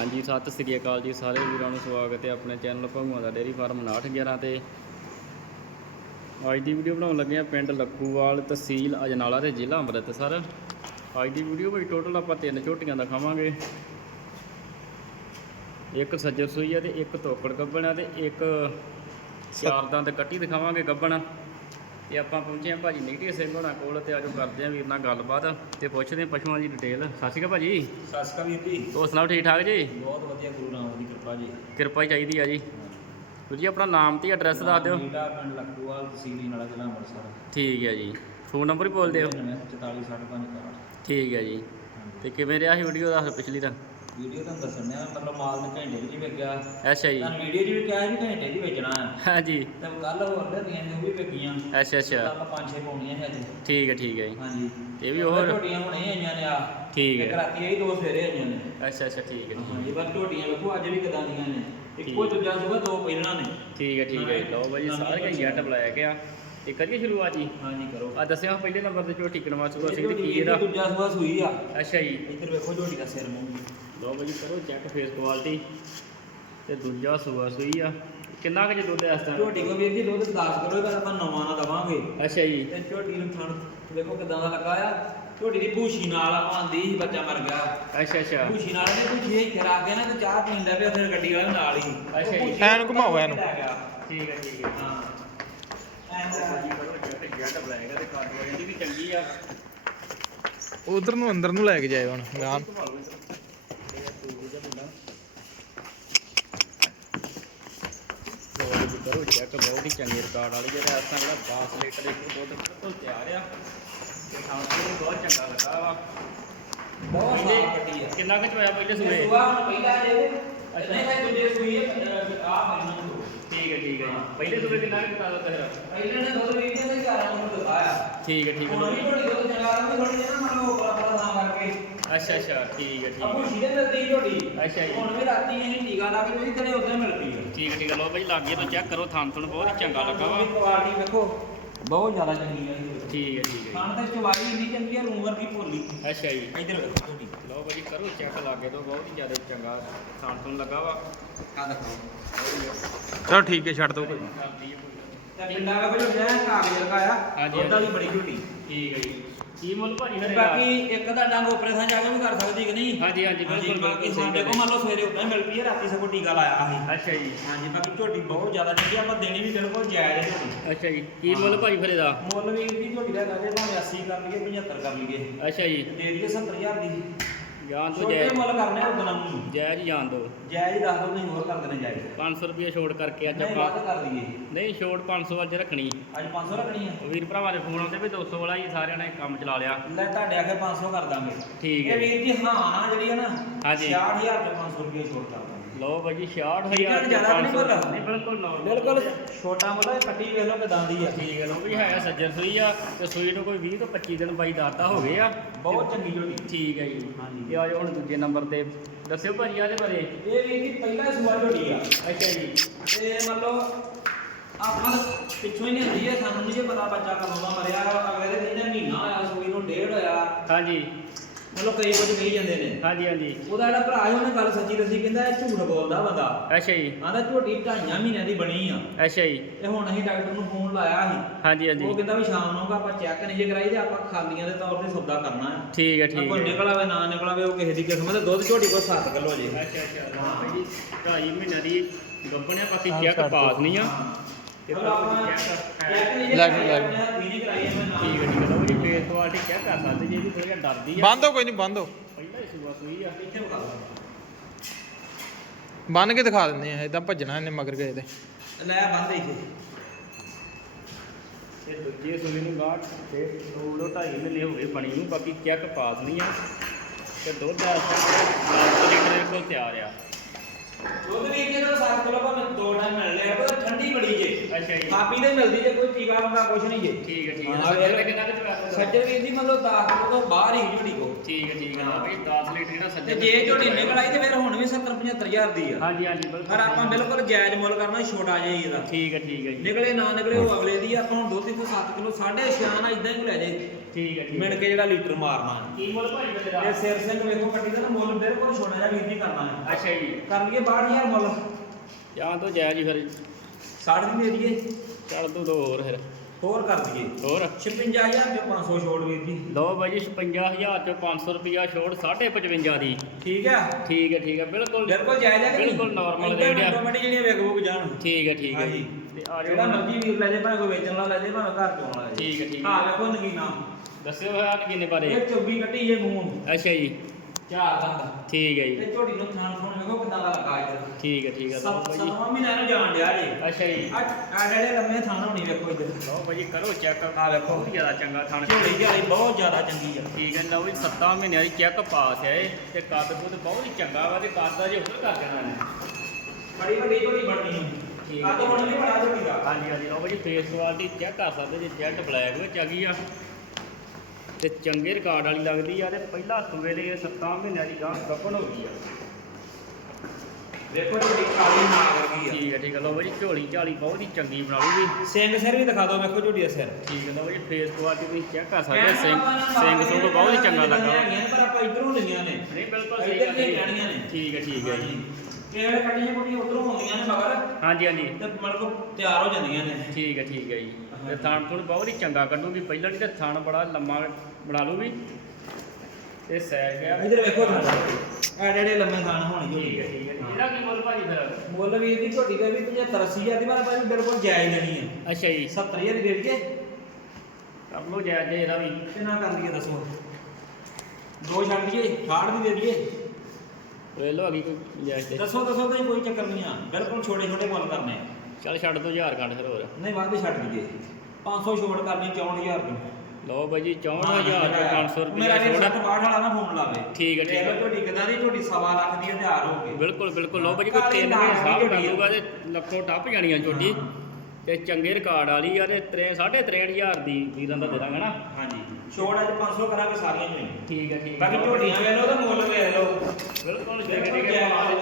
ਹਾਂਜੀ, ਸਤਿ ਸ੍ਰੀ ਅਕਾਲ ਜੀ ਸਾਰੇ ਵੀਰਾਂ ਨੂੰ ਸਵਾਗਤ ਹੈ ਆਪਣੇ ਚੈਨਲ ਭੰਗੂਆਂ ਦਾ ਡੇਅਰੀ ਫਾਰਮ 911 ਤੇ। ਅੱਜ ਦੀ ਵੀਡੀਓ ਬਣਾਉਣ ਲੱਗੇ ਆ ਪਿੰਡ ਲੱਖੂਵਾਲ ਤਹਿਸੀਲ ਅਜਨਾਲਾ ਤੇ ਜ਼ਿਲ੍ਹਾ ਅੰਮ੍ਰਿਤਸਰ। ਅੱਜ ਦੀ ਵੀਡੀਓ ਵਿੱਚ ਟੋਟਲ ਆਪਾਂ ਤਿੰਨ ਝੋਟੀਆਂ ਦਿਖਾਵਾਂਗੇ। ਇੱਕ ਸੱਜਰ ਸੂਈ ਆ ਤੇ ਇੱਕ ਤੋਕੜ ਗੱਬਣ ਆ ਤੇ ਇੱਕ ਚਾਰ ਦੰਦ ਕੱਟੀ ਦਿਖਾਵਾਂਗੇ ਗੱਬਣ। ਤੇ ਆਪਾਂ ਪਹੁੰਚੇ ਆ ਭਾਜੀ ਨਿਗਟੀ ਸਿੰਘ ਹੋਣਾ ਕੋਲ ਤੇ ਆਜੋ ਕਰਦੇ ਆ ਵੀਰ ਨਾਲ ਗੱਲਬਾਤ ਤੇ ਪੁੱਛਦੇ ਆ ਪਸ਼ੂਆਂ ਦੀ ਡਿਟੇਲ ਸਤਿ ਸ਼੍ਰੀ ਅਕਾਲ ਭਾਜੀ। ਸਤਿ ਸ਼੍ਰੀ ਅਕਾਲ ਵੀਰ ਜੀ। ਹੋਰ ਸੁਣਾਓ ਠੀਕ ਠਾਕ ਜੀ? ਬਹੁਤ ਵਧੀਆ ਗੁਰੂ ਨਾਨਕ ਦੀ ਕਿਰਪਾ ਜੀ। ਕਿਰਪਾ ਹੀ ਚਾਹੀਦੀ ਆ ਜੀ। ਜੀ ਆਪਣਾ ਨਾਮ ਤੇ ਐਡਰੈਸ ਦੱਸ ਦਿਓ। ਮੇਰਾ ਪਿੰਡ ਲੱਖੂਵਾਲ ਤਹਿਸੀਲ ਨਾਲਾ ਜ਼ਿਲ੍ਹਾ ਅੰਮ੍ਰਿਤਸਰ। ਠੀਕ ਹੈ ਜੀ। ਫੋਨ ਨੰਬਰ ਹੀ ਬੋਲ ਦਿਓ। 44 65 ਠੀਕ ਹੈ ਜੀ। ਤੇ ਕਿਵੇਂ ਰਿਹਾ ਸੀ ਵੀਡੀਓ ਦਾ ਪਿਛਲੀ ਦਾ ਵੀਡੀਓ ਤੁਹਾਨੂੰ ਦੱਸਣਿਆ ਮਤਲਬ ਮਾਲ ਨੇ ਘੰਟੇ ਵਿੱਚ ਹੀ ਵੇਚਿਆ ਅੱਛਾ ਜੀ। ਤੁਹਾਨੂੰ ਵੀਡੀਓ 'ਚ ਵੀ ਕਿਹਾ ਸੀ ਘੰਟੇ ਹੀ ਵੇਚਣਾ ਹੈ। ਹਾਂਜੀ। ਤੇ ਕੱਲ ਹੋਰ ਦੀਆਂ ਨੇ ਉਹ ਵੀ ਵੇਚੀਆਂ ਅੱਛਾ ਅੱਛਾ। ਤਾਂ ਪੰਜ ਛੇ ਪਾਉਣੀਆਂ ਸੀ ਅੱਜ। ਠੀਕ ਹੈ ਠੀਕ ਹੈ ਜੀ। ਹਾਂਜੀ। ਇਹ ਵੀ ਹੋਰ? ਝੋਟੀਆਂ ਹੁਣੇ ਆਈਆਂ ਨੇ ਆ। ਠੀਕ ਹੈ। ਰਾਤੀ ਆਈ ਦੋ ਸਵੇਰੇ ਆਈਆਂ ਨੇ। ਅੱਛਾ ਅੱਛਾ ਠੀਕ ਹੈ ਜੀ। ਹਾਂਜੀ ਪਰ ਝੋਟੀਆਂ ਵੇਖੋ ਅੱਜ ਵੀ ਕਿਦਾਂ ਦੀਆਂ ਨੇ। ਇੱਕੋ। ਦੂਜਾ ਸੁਬਾ ਦੋ ਪਹਿਲਾਂ ਨੇ। ਠੀਕ ਹੈ ਠੀਕ ਹੈ। ਲਓ ਬਾਈ ਸਾਰੇ ਕਈ ਜੱਟ ਬੁਲਾਇਆ ਗਿਆ। ਤੇ ਕਰੀਏ ਸ਼ੁਰੂਆਤ ਜੀ? ਹਾਂਜੀ ਕਰੋ। ਆ ਦੱਸਿਓ ਪਹਿਲੇ ਨੰਬਰ ਤੇ ਝੋਟੀ ਕਣਵਾ ਸੁਆ ਸਿੰਘ ਤੇ ਕੀ ਇਹਦਾ? ਦੂਜਾ ਸੁਬਾ ਸੂਈ ਆ। ਅੱਛਾ ਜੀ। ਇੱਧਰ ਵੇਖੋ ਝੋਟੀ ਦਾ ਸਿਰ ਮੂੰਹ। ਲਓ ਬਾਈ ਕਰੋ ਚੈੱਕ ਫੇਸ ਕੁਆਲਿਟੀ ਤੇ ਦੂਜਾ ਸੂਆ ਸੂਈ ਆ। ਕਿੰਨਾ ਕੁ ਜੇ ਦੁੱਧ ਹੈ ਇਸ ਟਾਈਮ ਝੋਟੀ ਕੋ ਵੀਰ ਜੀ ਦੁੱਧ 10 ਕਿਲੋ ਇਹਦਾ ਆਪਾਂ ਨਵਾਂ ਨਾ ਦਵਾਂਗੇ। ਅੱਛਾ ਜੀ। ਤੇ ਝੋਟੀ ਨੂੰ ਥਣ ਵੇਖੋ ਕਿਦਾਂ ਦਾ ਲੱਗਾ ਆ। ਝੋਟੀ ਦੀ ਭੂਸ਼ੀ ਨਾਲ ਆਪਾਂ ਆਂਦੀ ਸੀ ਬੱਚਾ ਮਰ ਗਿਆ। ਅੱਛਾ ਅੱਛਾ। ਭੂਸ਼ੀ ਨਾਲ ਨੇ ਭੂਸ਼ੀ ਇੱਥੇ ਰੱਖ ਕੇ ਨਾ ਤੇ ਚਾਹ ਪੀਂਦਾ ਪਿਆ ਫਿਰ ਗੱਡੀ ਵਾਲੇ ਨਾਲ ਹੀ। ਅੱਛਾ ਜੀ। ਐਨ ਘੁਮਾਓ ਐਨ। ਠੀਕ ਹੈ ਠੀਕ ਹੈ। ਹਾਂ। ਐਨ ਭਾਜੀ ਕਰੋ ਜੱਟ ਜੱਟ ਬੁਲਾਏਗਾ ਤੇ ਕਾਰਵਾਈ ਦੀ ਵੀ ਚੰਗੀ ਆ। ਉਧਰ ਨੂੰ ਅੰਦਰ ਨੂੰ ਲੈ ਕੇ ਜਾਏ ਹੁਣ ਗਾਂ ਹੋਰ ਵੀ ਕਰੋ ਚੈੱਕ ਬਹੁਤ ਹੀ ਚੰਗੀ ਰਿਕਾਰਡ ਵਾਲੀ ਜਿਹੜਾ ਇਸ ਤਰ੍ਹਾਂ ਦਾ 10 ਲੀਟਰ ਇੱਕ ਦੁੱਧ ਬਿਲਕੁਲ ਤਿਆਰ ਆ। ਤੇ ਖਾਣ ਨੂੰ ਬਹੁਤ ਚੰਗਾ ਲੱਗਾ ਵਾ। ਬਹੁਤ ਸਾਫ਼ ਗੱਡੀ ਆ। ਕਿੰਨਾ ਕੁ ਚੋਇਆ ਪਹਿਲੇ ਇਹ ਸੂਏ ਸੁਆ ਹੁਣ ਪਹਿਲਾ ਜੇ। ਅੱਛਾ। ਨਹੀਂ ਨਹੀਂ ਦੂਜੇ ਸੂਈ ਆ ਪਹਿਲਾਂ ਨੂੰ ਠੀਕ ਹੈ ਠੀਕ ਹੈ ਜੀ। ਪਹਿਲੇ ਸੂਏ ਕਿੰਨਾ ਕੁ ਕਰਾ ਦਿੱਤਾ ਫਿਰ? ਪਹਿਲੇ ਨੇ ਦੁੱਧ ਵੀਡੀਓ ਤੇ 11 ਨੂੰ ਦਿਖਾਇਆ ਠੀਕ ਹੈ ਠੀਕ ਹੁਣ ਹੈ ਵੀ ਝੋਟੀ ਦੁੱਧ ਚੰਗਾ ਰਹੀ ਥੋੜੀ ਜਿਹੀ ਨਾ ਮਤਲਬ ਉਪਰਾ ਉਪਰਾ ਥਾਂ ਕਰਕੇ। ਅੱਛਾ ਅੱਛਾ ਠੀਕ ਹੈ ਠੀਕ ਹੈ। ਸ਼ੀਦੇ ਮਿਲਦੀ ਝੋਟੀ ਅੱਛਾ ਜੀ। ਹੁਣ ਵੀ ਰਾਤੀ ਇਹ ਟੀਕਾ ਲਾ ਕੇ ਜਿਹੜੀ ਤੇਰੇ ਉੱਤੇ ਮਿਲਦੀ ਹੈ ਠੀਕ ਠੀਕ ਲਓ ਭਾਈ ਲਾਗੇ ਤੋਂ ਚੈੱਕ ਕਰੋ ਥਣ ਥਣ ਬਹੁਤ ਹੀ ਚੰਗਾ ਲੱਗਾ ਵਾ। ਕੁਆਲਿਟੀ ਵੇਖੋ ਬਹੁਤ ਜ਼ਿਆਦਾ ਚੰਗੀ ਹੈ ਠੀਕ ਹੈ ਠੀਕ ਹੈ। ਖਾਣ ਤੇ ਚਵਾਈ ਇੰਨੀ ਚੰਗੀ ਹੈ ਰੂਮ ਵਰਗੀ ਭੋਲੀ। ਅੱਛਾ ਜੀ। ਇੱਧਰ ਵੇਖੋ ਝੋਟੀ ਲਓ ਭਾਈ ਕਰੋ ਚੈੱਕ ਲਾਗੇ ਤੋਂ ਬਹੁਤ ਹੀ ਜ਼ਿਆਦਾ ਚੰਗਾ ਥਣ ਥਣ ਲੱਗਾ ਵਾ। ਆ ਦੇਖੋ। ਚਲੋ ਠੀਕ ਹੈ ਛੱਡ ਦੋ ਕੋਈ। ਕੋਈ। ਤੇ ਪਿੰਡਾਂ ਦਾ ਜੋ ਹੈ ਕਾਗਜ਼ ਵਰਗਾ ਆ ਹਾਂਜੀ, ਉਹਦਾ। ਵੀ ਬੜੀ ਝੋਟੀ। ਠੀਕ ਹੈ ਜੀ। ਕੀ ਮੁੱਲ ਭਾਜੀ ਤੇ ਬਾਕੀ ਇੱਕ ਦਾ ਡੰਗ ਉਪਰੇ ਥਾਂ ਜਾ ਕੇ ਵੀ ਕਰ ਸਕਦੀ ਕਿ ਨਹੀਂ? ਹਾਂਜੀ ਹਾਂਜੀ ਬਿਲਕੁਲ ਬਾਕੀ ਬਿਲਕੁਲ ਸਾਡੇ ਕੋਲ ਮੰਨ ਲਓ ਸਵੇਰੇ ਉੱਦਾਂ ਹੀ ਮਿਲ ਪਈ ਹੈ ਰਾਤੀ ਸਗੋਂ ਟੀਕਾ ਲਾਇਆ ਸੀ ਅੱਛਾ ਜੀ। ਹਾਂਜੀ ਬਾਕੀ ਝੋਟੀ ਬਹੁਤ ਜ਼ਿਆਦਾ ਚੰਗੀ ਆ, ਆਪਾਂ ਦੇਣੀ ਵੀ ਬਿਲਕੁਲ ਜਾਇਜ਼ ਹੈ ਝੋਟੀ। ਅੱਛਾ ਜੀ ਕੀ ਮੁੱਲ ਭਾਜੀ ਫਿਰ ਇਹਦਾ ਮੁੱਲ ਵੀ ਦੀ ਝੋਟੀ ਦਾ ਕਹਦੇ ਭਾਵੇਂ 80 ਕਰ ਲਈਏ 75 ਕਰ ਲਈਏ। ਅੱਛਾ ਜੀ। ਦੇ ਦਈਏ 70000 ਦੀ। ਜਾਨ ਤੋਂ ਛੋਟੇ ਜਾਇਜ਼। ਮੁੱਲ ਕਰਨੇ ਉਦੋਂ ਨੂੰ। ਜਾਇਜ਼ ਹੀ ਜਾਣ ਦੋ। ਜਾਇਜ਼ ਹੀ ਦੱਸ ਦੋ ਨਹੀਂ ਹੋਰ ਕਰ ਦੇਣੇ ਜਾਇਜ਼। 500 ਰੁਪਏ ਛੋੜ ਕਰਕੇ ਅੱਜ ਨਹੀਂ ਆਪਾਂ ਵੱਧ ਕਰ ਦਈਏ। ਨਹੀਂ ਛੋੜ 500 ਅੱਜ ਰੱਖਣੀ। ਅੱਜ 500 ਰੱਖਣੀ ਆ। ਵੀਰ ਭਰਾਵਾਂ ਦੇ ਫੋਨ ਆਉਂਦੇ ਵੀ 200 ਵਾਲਾ ਹੀ ਸਾਰਿਆਂ ਨੇ ਕੰਮ ਚਲਾ ਲਿਆ। ਲੈ ਤੁਹਾਡੇ ਆਖੇ 500 ਕਰ ਦਾਂਗੇ। ਠੀਕ ਹੈ ਇਹ ਵੀਰ ਜੀ। ਹਾਂ ਨਾ ਜਿਹੜੀ ਹੈ ਨਾ ਹਾਂਜੀ। 60000 ਤੇ 500 ਰੁਪਏ ਛੋੜ ਕਰ ਦਾਂਗੇ। ਲਓ ਭਾਜੀ 66000 ਠੀਕ ਹੈ, ਜ਼ਿਆਦਾ ਨਹੀਂ ਮੁੱਲ? ਨਹੀਂ ਬਿਲਕੁਲ normal। ਬਿਲਕੁਲ ਛੋਟਾ ਮੁੱਲ ਹੈ, ਕੱਟੀ ਵੇਖ ਲਓ ਕਿਦਾਂ ਦੀ ਆ। ਠੀਕ ਹੈ ਲਓ ਵੀ ਹੈ ਸੱਜਰ ਸੂਈ ਆ ਤੇ ਸੂਈ ਨੂੰ ਕੋਈ 20 ਤੋਂ 25 ਦਿਨ ਬਾਈ ਦਾਤਾ ਹੋ ਗਏ ਆ। ਬਹੁਤ ਚੰਗੀ ਝੋਟੀ ਠੀਕ ਹੈ ਜੀ। ਹਾਂਜੀ। ਤੇ ਆਜੋ ਹੁਣ ਦੂਜੇ ਨੰਬਰ ਤੇ। ਦੱਸਿਓ ਭਾਜੀ ਆਦੇ ਬਾਰੇ। ਇਹ ਵੀਰ ਜੀ ਪਹਿਲਾ ਸੂਆ ਝੋਟੀ ਆ। ਅੱਛਾ ਜੀ। ਤੇ ਮਤਲਬ ਆਪਾਂ ਤਾਂ ਪਿੱਛੋਂ ਹੀ ਨਹੀਂ ਹੁੰਦੀ ਹੈ ਸਾਨੂੰ ਨਹੀਂ ਪਤਾ ਬੱਚਾ ਕਦੋਂ ਦਾ ਮਰਿਆ। ਅਗਲੇ ਦੇ ਕਹਿੰਦੇ ਮਹੀਨਾ ਹੋਇਆ ਸੂਈ ਨੂੰ ਡੇਢ ਹੋਇਆ। ਹਾਂਜੀ। ਮਤਲਬ ਕਈ ਕੁਝ ਕਹੀ ਜਾਂਦੇ ਨੇ। ਹਾਂਜੀ ਹਾਂਜੀ। ਉਹਦਾ ਜਿਹੜਾ ਭਰਾ ਸੀ ਉਹਨੇ ਗੱਲ ਸੱਚੀ ਦੱਸੀ ਕਹਿੰਦਾ ਇਹ ਝੂਠ ਬੋਲਦਾ ਬੰਦਾ। ਅੱਛਾ ਜੀ। ਆਂਦਾ ਝੋਟੀ ਢਾਈਆਂ ਮਹੀਨਿਆਂ ਦੀ ਬਣੀ ਆ। ਅੱਛਾ ਜੀ। ਤੇ ਹੁਣ ਅਸੀਂ ਡਾਕਟਰ ਨੂੰ ਫੋਨ ਲਾਇਆ ਸੀ। ਹਾਂਜੀ ਉਹ ਹਾਂਜੀ ਕਹਿੰਦਾ ਵੀ ਸ਼ਾਮ ਨੂੰ ਆਪਾਂ ਚੈੱਕ ਨਹੀਂ ਜੇ ਕਰਾਈ ਤੇ ਆਪਾਂ ਖਾਲੀਆਂ ਦੇ ਤੌਰ ਤੇ ਸੌਦਾ ਕਰਨਾ ਹੈ ਠੀਕ ਹੈ ਠੀਕ ਕੋਈ ਹੈ ਨਿਕਲ ਆਵੇ ਨਾ ਨਿਕਲ ਆਵੇ ਉਹ ਕਿਸੇ ਦੀ ਕਿਸਮਤ ਹੈ ਦੁੱਧ ਝੋਟੀ ਕੋਲ 7 ਕਿਲੋ ਜੇ। ਅੱਛਾ ਅੱਛਾ। ਹਾਂ। ਭਾਈ ਢਾਈ ਮਹੀਨਿਆਂ ਦੀ ਗੱਬਣਿਆ ਬਾਕੀ ਚੈੱਕ ਪਾਸ ਨਹੀਂ ਆ। ਤੇ ਚਲੋ ਬਾਕੀ ਆਪਾਂ ਚੈੱਕ ਚੈੱਕ ਨਹੀਂ ਜੇ ਲੈ ਕਰਾਈ ਲੈ। ਆਪਣੇ ਹੱਥੀਂ ਨਹੀਂ ਕਰਾਈ ਐਵੇਂ ਨਾ ਠੀਕ ਹੈ ਠੀਕ ਹੈ ਲਓ ਜੀ। ਫੇਸ ਕੁਆਲਿਟੀ ਚੈੱਕ ਕਰ ਸਕਦੇ ਜੀ ਇਹਦੀ ਥੋੜੀ ਜਿਹਾ ਡਰਦੀ ਆ। ਬੰਦ ਹੋ ਕੋਈ ਨਹੀਂ ਬੰਦ ਹੋ। ਪਹਿਲਾਂ ਹੀ ਸੂਆ ਸੂਈ ਆ। ਇੱਥੇ ਵਿਖਾ ਲਓ। ਬੰਨ ਕੇ ਦਿਖਾ ਦਿੰਦੇ ਆ ਇਦਾਂ ਭੱਜਣਾ ਇਹਨੇ ਮਗਰ ਗਏ ਤੇ। ਲੈ ਬੰਦ ਇੱਥੇ। ਤੇ ਦੂਜੇ ਸੂਈ ਨੂੰ ਗਾਠ ਤੇ ਦੋ ਦੋ ਢਾਈ ਮਹੀਨੇ ਹੋ ਗਏ ਬਣੀ ਨੂੰ ਬਾਕੀ ਚੈੱਕ ਪਾਸ ਨਹੀਂ ਆ। ਤੇ ਦੁੱਧ ਦਾ 10 ਲੀਟਰ ਦੇ ਕੋਲ ਤਿਆਰ ਆ। ਦੁੱਧ ਵੀ ਜੇ ਤਾਂ 7 ਕਿਲੋ ਭਾਵੇਂ ਦੋ ਟਾਈਮ ਮਿਲ ਲਿਆ ਪਰ ਠੰਡੀ ਬੜੀ ਜੇ। ਅੱਛਾ ਜੀ। ਆਪੀ ਦੇ ਮਿਲਦੀ ਜੇ ਕੋਈ ਟੀਕਾ ਵੰਗਾ ਕੁਛ ਨਹੀਂ ਜੇ। ਠੀਕ ਹੈ ਠੀਕ ਹੈ। ਹਾਂ, ਨੇ ਕਿੰਨਾ ਕੁ ਚੁਆ ਸੱਜਰ ਵੀਰ ਦੀ ਮਤਲਬ 10 ਕਿਲੋ ਤੋਂ ਬਾਹਰ ਹੀ ਝੋਟੀ ਕੋ ਠੀਕ ਹੈ ਠੀਕ ਹੈ। ਨਾ ਭਾਈ 10 ਲੀਟਰ ਜਿਹੜਾ ਤੇ ਸੱਜਰ ਜੇ ਝੋਟੀ ਨਿਕਲ ਆਈ ਤੇ ਫਿਰ ਹੁਣ ਵੀ 70 75000 ਦੀ ਆ। ਹਾਂਜੀ ਹਾਂਜੀ ਬਿਲਕੁਲ। ਪਰ ਆਪਾਂ ਬਿਲਕੁਲ ਜਾਇਜ਼ ਮੁੱਲ ਕਰਨਾ ਛੋਟਾ ਜਿਹਾ ਹੀ ਇਹਦਾ। ਠੀਕ ਹੈ ਠੀਕ ਹੈ ਜੀ। ਨਿਕਲੇ ਨਾ ਨਿਕਲੇ ਉਹ ਅਗਲੇ ਦੀ ਆ, ਆਪਾਂ ਹੁਣ ਦੁੱਧ ਇੱਥੋਂ 7 ਕਿਲੋ 6.5 ਨਾਲ ਇਦਾਂ ਹੀ ਲੈ ਜਾਏ ਠੀਕ ਹੈ ਠੀਕ ਮਿਣ ਕੇ ਜਿਹੜਾ ਲੀਟਰ ਮਾਰਨਾ। ਹੈ। ਕੀ ਮੁੱਲ ਭਾਜੀ ਬੰਦੇ ਦਾ ਇਹ ਸਿਰ ਸਿੰਘ ਵੇਖੋ ਕੱਟੀ ਦਾ ਨਾ ਮੁੱਲ ਬਿਲਕੁਲ ਛੋਟਾ ਜਿਹਾ ਵੀਰ ਦੀ ਕਰਨਾ ਹੈ। ਅੱਛਾ ਜੀ। ਕਰ ਲਈਏ 62000 ਮੁੱਲ। ਜਾਂ ਤੋਂ ਜਾਇਜ਼ ਹੀ ਫਿਰ। 60 ਦੀ ਦੇ ਦਈਏ। ਚੱਲ ਤੂੰ ਦੋ ਹੋਰ ਫਿਰ। ਹੋਰ ਕਰ ਦਈਏ। ਹੋਰ। 56000 ਤੇ 500 ਛੋੜ ਵੀਰ ਜੀ। ਲਓ ਬਾਈ ਜੀ 55000 ਚੋਂ 500 ਰੁਪਿਆ ਛੋੜ 55 ਦੀ। ਠੀਕ ਹੈ? ਠੀਕ ਹੈ ਠੀਕ ਹੈ ਬਿਲਕੁਲ। ਬਿਲਕੁਲ ਜਾਇਜ਼ ਹੈ ਬਿਲਕੁਲ normal ਏਦਾਂ rate ਆ। ਮਿੰਟੋ ਮਿੰਟ ਜਿਹੜੀਆਂ ਵੇਖ ਵੁਕ ਜਾਣ। ਠੀਕ ਹੈ ਠੀਕ ਹੈ। ਤੇ ਆ ਜਿਹੜਾ ਮਰਜ਼ੀ ਵੀਰ ਲੈ ਜੇ ਭਾਵੇਂ ਕੋਈ ਵੇਚਣ ਵਾਲਾ ਲੈ ਜੇ ਭਾਵੇਂ ਘਰ ਚੋਂ ਵਾਲਾ ਲੈ ਜੇ। ਠੀਕ ਹੈ, ਠੀਕ ਹੈ। ਹਾਂ ਵੇਖੋ ਨਗੀਨਾ। ਦੱਸਿਓ ਹੋਇਆ ਕਿੰਨੇ ਬਾਰੇ ਇਹ 24 ਕੱਟੀ ਜੇ ਮੂੰਹ ਅੱਛਾ ਜੀ। ਚਾਰ ਦੰਦ। ਠੀਕ ਹੈ ਜੀ। ਤੇ ਝੋਟੀ ਨੂੰ ਥਾਣ ਥਾਣ ਵੇਖੋ ਕਿਦਾਂ ਦਾ ਲੱਗਾ ਇੱਧਰ ਠੀਕ ਹੈ ਠੀਕ ਹੈ ਲਓ ਬਾਈ। ਜੀ ਸੱਤਵਾਂ ਮਹੀਨਾ ਨੂੰ ਜਾਣ ਡਿਆ ਜੀ। ਅੱਛਾ ਜੀ। ਆ ਆੜੇ ਲੰਮੇ ਥਾਣ ਹੋਣੀ ਵੇਖੋ ਇੱਧਰ ਲਓ ਬਾਈ ਜੀ ਕਰੋ ਚੈੱਕ ਆ ਵੇਖੋ ਬਹੁਤ ਜ਼ਿਆਦਾ ਚੰਗਾ ਥਣ ਝੋਲੀ ਝਾਲੀ ਬਹੁਤ ਜ਼ਿਆਦਾ ਚੰਗੀ ਆ। ਠੀਕ ਹੈ ਲਓ ਜੀ 7 ਮਹੀਨਿਆਂ ਦੀ ਚੈੱਕ ਪਾਸ ਹੈ ਇਹ। ਤੇ ਕੱਦ ਕੁੱਦ ਬਹੁਤ ਹੀ ਚੰਗਾ ਵਾ ਤੇ ਕੱਦ ਦਾ ਜੇ ਹੋਰ ਕਰ ਦੇਣਾ ਇਹਨੇ। ਬੜੀ ਵੱਡੀ ਝੋਟੀ ਬਣਨੀ ਠੀਕ ਆ ਹੈ। ਤਾਂ ਹੁਣ ਨਹੀਂ ਬੜਾ ਝੋਟੀ ਦਾ। ਹਾਂਜੀ ਹਾਂਜੀ। ਲਓ ਬਾਈ ਜੀ ਫੇਸ ਕੁਆਲਿਟੀ ਚੈੱਕ ਕਰ ਸਕਦੇ ਜੇ। ਜੈਟ ਬਲੈਕ ਵਿੱਚ ਆ ਗਈ ਆ। ਤੇ ਚੰਗੇ ਰਿਕਾਰਡ ਵਾਲੀ ਲੱਗਦੀ ਆ ਤੇ ਪਹਿਲਾ ਸੂਵੇ ਦੇ 7 ਮਹੀਨਿਆਂ ਦੀ ਗਾਂ ਗੱਭਣ ਹੋ ਗਈ ਆ। ਵੇਖੋ ਝੋਟੀ ਕਾਲੀ ਨਾਗ ਵਰਗੀ ਆ। ਠੀਕ ਹੈ ਠੀਕ ਹੈ ਲਓ ਬਾਈ ਜੀ ਝੋਲੀ ਝਾਲੀ ਬਹੁਤ ਹੀ ਚੰਗੀ ਬਣਾ ਲੂਗੀ ਸਿੰਘ ਸਿਰ ਵੀ ਦਿਖਾ ਦਿਓ ਵੇਖੋ ਝੋਟੀ ਦਾ ਸਿਰ। ਠੀਕ ਹੈ ਲਓ ਬਾਈ ਜੀ ਫੇਸ ਕੁਆਲਿਟੀ ਤੁਸੀਂ ਚੈੱਕ ਕਰ ਸਕਦੇ ਆ। ਸਿੰਘ ਸਿੰਘ ਸੁੰਗ ਬਹੁਤ ਹੀ ਚੰਗਾ ਲੱਗਾ। ਪਰ ਆਪਾਂ ਇਧਰੋਂ ਲਈਆਂ ਨੇ। ਨਹੀਂ ਬਿਲਕੁਲ ਸਹੀ ਇੱਧਰ ਗੱਲ ਹੈ ਠੀਕ ਹੈ ਠੀਕ ਹੈ ਜੀ। ਕਿਹੜੇ ਕੱਟੀਆਂ ਕੁੱਟੀਆਂ ਉਧਰੋਂ ਆਉਂਦੀਆਂ ਨੇ ਮਗਰ ਹਾਂਜੀ ਹਾਂਜੀ। ਤੇ ਮਤਲਬ ਤਿਆਰ ਹੋ ਜਾਂਦੀਆਂ ਨੇ। ਠੀਕ ਹੈ ਠੀਕ ਹੈ ਜੀ। ਤੇ ਥਣ ਥੁਣ ਬਹੁਤ ਹੀ ਚੰਗਾ ਕੱਢੂਗੀ। ਪਹਿਲਾਂ ਨਹੀਂ ਤੇ ਥਣ ਬੜਾ ਲੰਮਾ ਬਣਾ ਲੂਗੀ ਤੇ ਸੈਰ ਗਿਆ ਇਧਰ ਵੇਖੋ ਥਾਣਾ। ਐ ਡੇੜੇ ਲੰਮੇ ਥਾਣ ਹੋਣੀ ਠੀਕ ਹੈ ਠੀਕ ਹੈ। ਇਹਦਾ ਕੀ ਮੁੱਲ ਭਾਜੀ ਫਿਰ? ਮੁੱਲ ਵੀ ਇਹਦੀ ਝੋਟੀ ਦੇ ਵੀ 75 80000 ਦੀ ਪਰ ਭਾਈ ਬਿਲਕੁਲ ਜਾਇਜ਼ ਦੇਣੀ ਆ ਅੱਛਾ ਜੀ। 70000 ਦੀ ਦੇ ਦਈਏ। ਕਰ ਲਓ ਜਾਇਜ਼ ਜੇ ਇਹਦਾ ਵੀ। ਕਿੰਨਾ ਕਰ ਦਈਏ ਦੱਸੋ। ਦੋ ਛੱਡ ਦਈਏ 60 ਦੀ ਦੇ ਦਈਏ। ਵੇਖ ਲਓ ਅਗੀ ਕੋਈ ਜਾਇਜ਼ ਤੇ ਦੱਸੋ ਦੱਸੋ ਤਾਂ ਕੋਈ ਚੱਕਰ ਨਹੀਂ ਆ। ਬਿਲਕੁਲ ਛੋਟੇ ਛੋਟੇ ਮੁੱਲ ਕਰਨੇ ਆ। ਚੱਲ ਛੱਡ ਦੋ ਹਜ਼ਾਰ ਖੰਡ ਫਿਰ ਹੋਰ। ਨਹੀਂ ਵੱਧ ਛੱਡ ਦਈਏ। 500 ਛੋੜ ਕਰਨੀ 64000 ਦੀ। ਲਓ ਬਾਈ ਜੀ 64000 ਤੇ 500 ਮੇਰਾ ਰੁਪਏ ਛੋੜ 62 ਵਾਲਾ ਨਾ ਫੋਨ ਲਾਵੇ। ਠੀਕ ਹੈ, ਠੀਕ ਹੈ। ਝੋਟੀ ਕਿਦਾਂ ਦੀ ਝੋਟੀ ਸਵਾ ਲੱਖ ਦੀ ਆ, ਤਿਆਰ ਹੋ ਗਈ। ਬਿਲਕੁਲ ਬਿਲਕੁਲ। ਲਓ ਬਾਈ ਜੀ ਕੋਈ ਕਾਲੀ ਤਿੰਨ ਵਾਲੀ ਕਰ ਝੋਟੀ ਆ। ਦੂਗਾ ਤੇ ਲੱਖੋਂ ਟੱਪ ਜਾਣੀ ਆ ਝੋਟੀ ਤੇ ਚੰਗੇ ਰਿਕਾਰਡ ਵਾਲੀ ਆ ਤੇ 63000 ਦੀ ਵੀਰਾਂ ਦਾ ਦੇ ਦਾਂਗੇ ਨਾ। ਹਾਂਜੀ। ਛੋੜ ਅੱਜ 500 ਕਰਾਂਗੇ ਸਾਰੀਆਂ ਨੂੰ ਠੀਕ ਹੈ ਠੀਕ ਬਾਕੀ ਝੋਟੀਆਂ ਵੇਖ ਲਓ ਤੇ ਮੁੱਲ ਵੇਖ ਲਓ। ਬਿਲਕੁਲ ਜਿਹੜੇ ਜਾਇਜ਼ ਮਾਲ।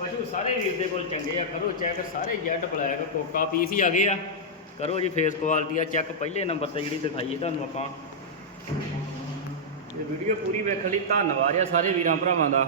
ਪਸ਼ੂ ਸਾਰੇ ਵੀਰ ਦੇ ਕੋਲ ਚੰਗੇ ਆ ਕਰੋ ਚੈੱਕ ਸਾਰੇ ਜੈਟ ਬਲੈਕ ਕੋਕਾ ਪੀਸ ਹੀ ਆ ਗਏ ਆ। ਕਰੋ ਜੀ ਫੇਸ ਕੁਆਲਿਟੀ ਆ ਚੈੱਕ ਪਹਿਲੇ ਨੰਬਰ ਤੇ ਜਿਹੜੀ ਦਿਖਾਈ ਹੈ ਤੁਹਾਨੂੰ ਆਪਾਂ। ਇਹ ਵੀਡੀਓ ਪੂਰੀ ਵੇਖਣ ਲਈ ਧੰਨਵਾਦ ਆ ਸਾਰੇ ਵੀਰਾਂ ਭਰਾਵਾਂ ਦਾ।